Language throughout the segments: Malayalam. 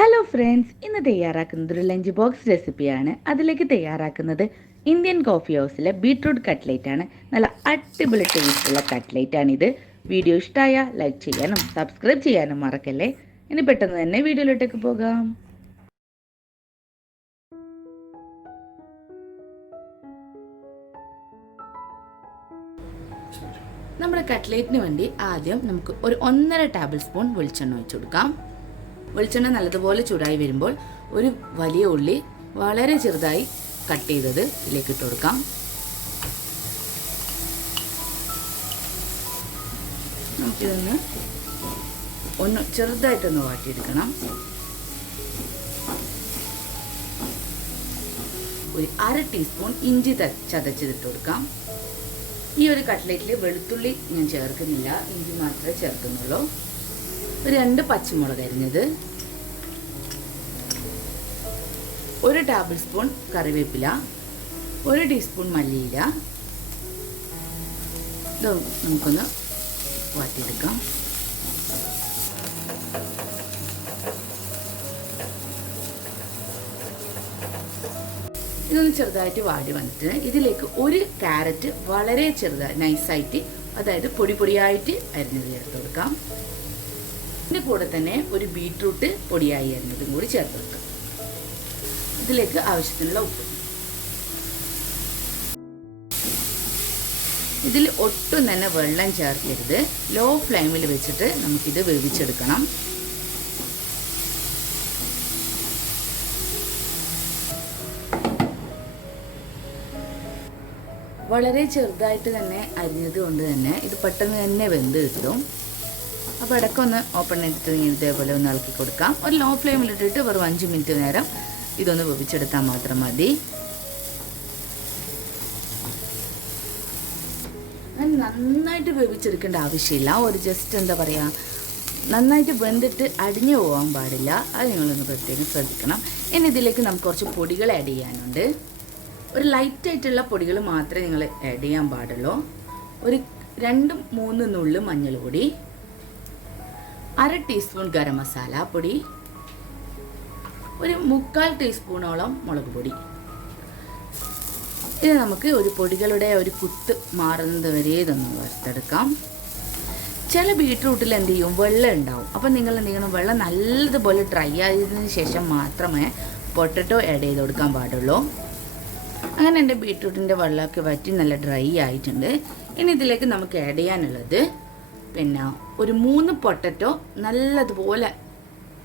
ഹലോ ഫ്രണ്ട്സ്, ഇന്ന് തയ്യാറാക്കുന്നത് ഒരു ലഞ്ച് ബോക്സ് റെസിപ്പിയാണ്. അതിലേക്ക് തയ്യാറാക്കുന്നത് ഇന്ത്യൻ കോഫി ഹൗസിലെ ബീട്രൂട്ട് കട്ട്ലേറ്റ് ആണ്. നല്ല അടിപൊളി ടേസ്റ്റുള്ള കട്ട്ലേറ്റ് ആണിത്. വീഡിയോ ഇഷ്ടമായ ലൈക്ക് ചെയ്യാനും സബ്സ്ക്രൈബ് ചെയ്യാനും മറക്കല്ലേ. ഇനി പെട്ടെന്ന് തന്നെ വീഡിയോയിലോട്ടേക്ക് പോകാം. നമ്മുടെ കട്ട്ലേറ്റിന് വേണ്ടി ആദ്യം നമുക്ക് ഒരു 1.5 ടേബിൾ സ്പൂൺ വെളിച്ചെണ്ണ ഒഴിച്ചു കൊടുക്കാം. വെളിച്ചെണ്ണ നല്ലതുപോലെ ചൂടായി വരുമ്പോൾ ഒരു വലിയ ഉള്ളി വളരെ ചെറുതായി കട്ട് ചെയ്തത് ഇതിലേക്ക് ഇട്ട് കൊടുക്കാം. നമുക്കിതൊന്ന് ചെറുതായിട്ടൊന്ന് വാട്ടിയെടുക്കണം. ഒരു 1/2 ടീസ്പൂൺ ഇഞ്ചി ചതച്ചതിട്ട് കൊടുക്കാം. ഈ ഒരു കട്ട്ലേറ്റിൽ വെളുത്തുള്ളി ഞാൻ ചേർക്കുന്നില്ല, ഇഞ്ചി മാത്രമേ ചേർക്കുന്നുള്ളൂ. 2 പച്ചമുളക് അരിഞ്ഞത്, 1 ടേബിൾ സ്പൂൺ കറിവേപ്പില, 1 ടീസ്പൂൺ മല്ലിയില. ഇത് നമുക്കൊന്ന് വാട്ടിയെടുക്കാം. ഇതൊന്ന് ചെറുതായിട്ട് വാടി വന്നിട്ട് ഇതിലേക്ക് 1 ക്യാരറ്റ് വളരെ ചെറുതായി നൈസായിട്ട്, അതായത് പൊടി പൊടിയായിട്ട് അരിഞ്ഞത് ചേർത്ത് കൊടുക്കാം. ഇതിൻ്റെ കൂടെ തന്നെ ഒരു ബീട്രൂട്ട് പൊടിയായി അരിഞ്ഞതും കൂടി ചേർത്ത് കൊടുക്കാം. ഇതിലേക്ക് ആവശ്യത്തിനുള്ള ഉപ്പ്. ഇതിൽ ഒട്ടും തന്നെ വെള്ളം ചേർക്കരുത്. ലോ ഫ്ലെയിമിൽ വെച്ചിട്ട് നമുക്കിത് വേവിച്ചെടുക്കണം. വളരെ ചെറുതായിട്ട് തന്നെ അരിഞ്ഞത് കൊണ്ട് തന്നെ ഇത് പെട്ടെന്ന് തന്നെ വെന്ത് കിട്ടും. അപ്പോൾ ഇടയ്ക്കൊന്ന് ഓപ്പൺ ചെയ്തിട്ട് ഇതേപോലെ ഒന്ന് ഇളക്കി കൊടുക്കാം. ഒരു ലോ ഫ്ലെയിമിലിട്ടിട്ട് വെറും 5 മിനിറ്റ് നേരം ഇതൊന്ന് വേവിച്ചെടുത്താൽ മാത്രം മതി. നന്നായിട്ട് വേവിച്ചെടുക്കേണ്ട ആവശ്യമില്ല. ഒരു ജസ്റ്റ് എന്താ പറയുക, നന്നായിട്ട് വെന്തിട്ട് അടിഞ്ഞു പോകാൻ പാടില്ല. അത് നിങ്ങളൊന്ന് പ്രത്യേകം ശ്രദ്ധിക്കണം. ഇനി ഇതിലേക്ക് നമുക്ക് കുറച്ച് പൊടികൾ ആഡ് ചെയ്യാനുണ്ട്. ഒരു ലൈറ്റായിട്ടുള്ള പൊടികൾ മാത്രമേ നിങ്ങൾ ആഡ് ചെയ്യാൻ പാടുള്ളൂ. ഒരു 2-3 നുള്ളു മഞ്ഞൾപ്പൊടി, 1/2 ടീസ്പൂൺ ഗരം മസാല പൊടി, ഒരു 3/4 ടീസ്പൂണോളം മുളക് പൊടി. ഇത് നമുക്ക് ഒരു പൊടികളുടെ ഒരു കുത്ത് മാറുന്നത് വരെ ഇതൊന്ന് വറുത്തെടുക്കാം. ചില ബീട്രൂട്ടിൽ എന്ത് ചെയ്യും, വെള്ളം ഉണ്ടാവും. അപ്പം നിങ്ങൾ എന്ത് ചെയ്യണം, വെള്ളം നല്ലതുപോലെ ഡ്രൈ ആയതിനു ശേഷം മാത്രമേ പൊട്ടറ്റോ ആഡ് ചെയ്ത് കൊടുക്കാൻ പാടുള്ളൂ. അങ്ങനെ എൻ്റെ ബീട്രൂട്ടിൻ്റെ വെള്ളമൊക്കെ വറ്റി നല്ല ഡ്രൈ ആയിട്ടുണ്ട്. ഇനി ഇതിലേക്ക് നമുക്ക് ആഡ് ചെയ്യാനുള്ളത് പിന്നെ ഒരു 3 പൊട്ടറ്റോ നല്ലതുപോലെ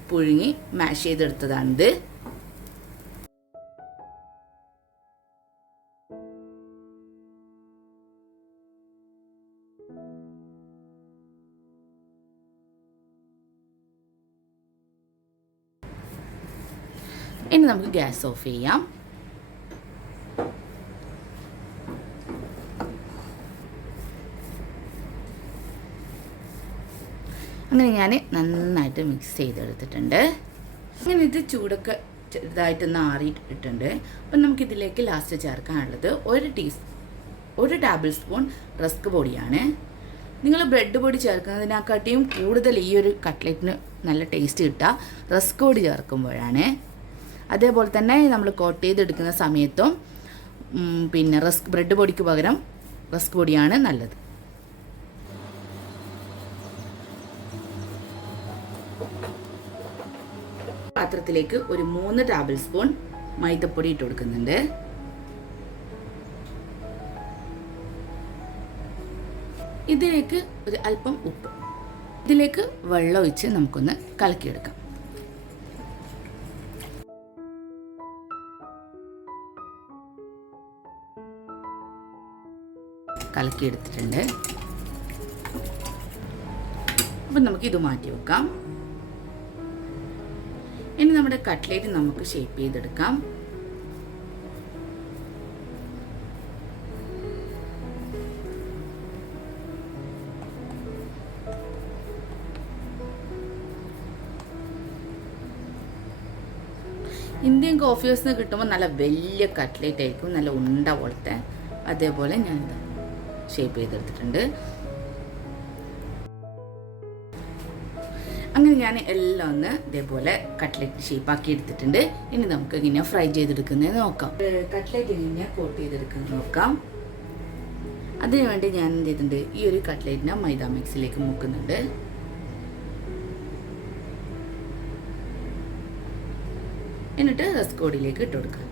പുഴുങ്ങി മാഷ് ചെയ്തെടുത്തതാണിത്. ഇനി നമുക്ക് ഗ്യാസ് ഓഫ് ചെയ്യാം. അങ്ങനെ ഞാൻ നന്നായിട്ട് മിക്സ് ചെയ്തെടുത്തിട്ടുണ്ട്. അങ്ങനെ ഇത് ചൂടൊക്കെ ചെറുതായിട്ടൊന്ന് ആറിയിട്ടിട്ടുണ്ട്. അപ്പം നമുക്കിതിലേക്ക് ലാസ്റ്റ് ചേർക്കാനുള്ളത് 1 ടേബിൾ സ്പൂൺ റസ്ക് പൊടിയാണ്. നിങ്ങൾ ബ്രെഡ് പൊടി ചേർക്കുന്നതിനെക്കാട്ടിയും കൂടുതൽ ഈ ഒരു കട്ട്ലേറ്റിന് നല്ല ടേസ്റ്റ് കിട്ടുക റസ്ക് പൊടി ചേർക്കുമ്പോഴാണ്. അതേപോലെ തന്നെ നമ്മൾ കോട്ട് ചെയ്തെടുക്കുന്ന സമയത്തും പിന്നെ ബ്രെഡ് പൊടിക്ക് പകരം റസ്ക് പൊടിയാണ് നല്ലത്. പാത്രത്തിലേക്ക് ഒരു 3 ടേബിൾ സ്പൂൺ മൈദപ്പൊടി ഇട്ട് കൊടുക്കുന്നുണ്ട്. ഇതിലേക്ക് ഒരു അല്പം ഉപ്പ്. ഇതിലേക്ക് വെള്ളം ഒഴിച്ച് നമുക്കൊന്ന് കലക്കിയെടുക്കാം. കലക്കിയെടുത്തിട്ടുണ്ട്. അപ്പം നമുക്കിത് മാറ്റി വെക്കാം. ഇനി നമ്മുടെ കട്ട്ലേറ്റ് നമുക്ക് ഷേപ്പ് ചെയ്തെടുക്കാം. ഇന്ത്യൻ കോഫി ഹൗസിൽ നിന്ന് കിട്ടുമ്പോൾ നല്ല വലിയ കട്ട്ലേറ്റ് ആയിരിക്കും, നല്ല ഉണ്ട പോലത്തെ. അതേപോലെ ഞാൻ ഷേപ്പ് ചെയ്തെടുത്തിട്ടുണ്ട്. അങ്ങനെ ഞാൻ എല്ലാം ഒന്ന് ഇതേപോലെ കട്ട്ലറ്റ് ഷേപ്പാക്കി എടുത്തിട്ടുണ്ട്. ഇനി നമുക്ക് ഇങ്ങനെ ഫ്രൈ ചെയ്തെടുക്കുന്നത് നോക്കാം. കട്ട്ലറ്റ് ഇങ്ങനെ കോട്ട് ചെയ്തെടുക്കുന്നത് നോക്കാം. അതിനുവേണ്ടി ഞാൻ എന്ത് ചെയ്തിട്ടുണ്ട്, ഈ ഒരു കട്ട്ലറ്റിനെ മൈദ മിക്സിലേക്ക് മുക്കുന്നുണ്ട്. എന്നിട്ട് റസ്കോഡിലേക്ക് ഇട്ട് കൊടുക്കാം.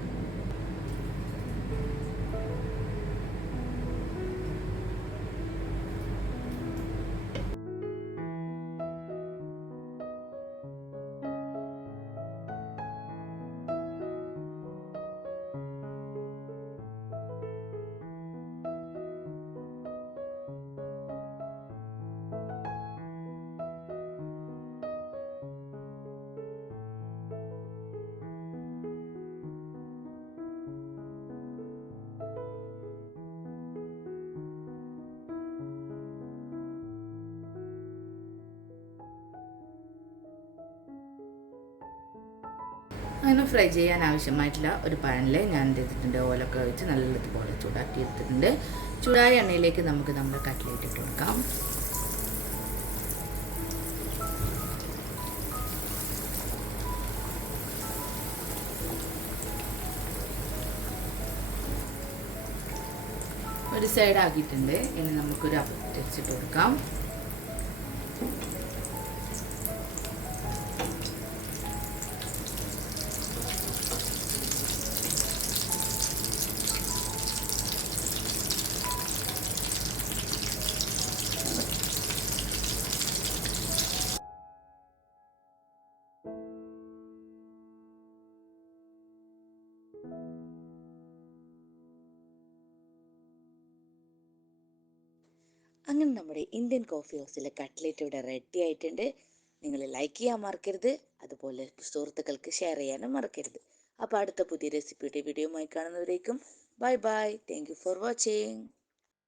അങ്ങനെ ഫ്രൈ ചെയ്യാൻ ആവശ്യമായിട്ടുള്ള ഒരു പാനിൽ ഞാൻ എന്ത് ചെയ്തിട്ടുണ്ട്, ഓലൊക്കെ വെച്ച് നല്ലതുപോലെ ചൂടാക്കി എടുത്തിട്ടുണ്ട്. ചൂടായ എണ്ണയിലേക്ക് നമുക്ക് നമ്മുടെ കട്ട്ലേറ്റ് ഇട്ട് കൊടുക്കാം. ഒരു സൈഡ് ആക്കിയിട്ടുണ്ട്. ഇനി നമുക്കൊരു തിരിച്ചിട്ട് കൊടുക്കാം. അങ്ങനെ നമ്മുടെ ഇന്ത്യൻ കോഫി ഹൗസിലെ കട്ട്ലേറ്റ് ഇവിടെ റെഡി ആയിട്ടുണ്ട്. നിങ്ങൾ ലൈക്ക് ചെയ്യാൻ മറക്കരുത്, അതുപോലെ സുഹൃത്തുക്കൾക്ക് ഷെയർ ചെയ്യാനും മറക്കരുത്. അപ്പോൾ അടുത്ത പുതിയ റെസിപ്പിയുടെ വീഡിയോയുമായി കാണുന്നവരേക്കും bye bye. Thank you for watching.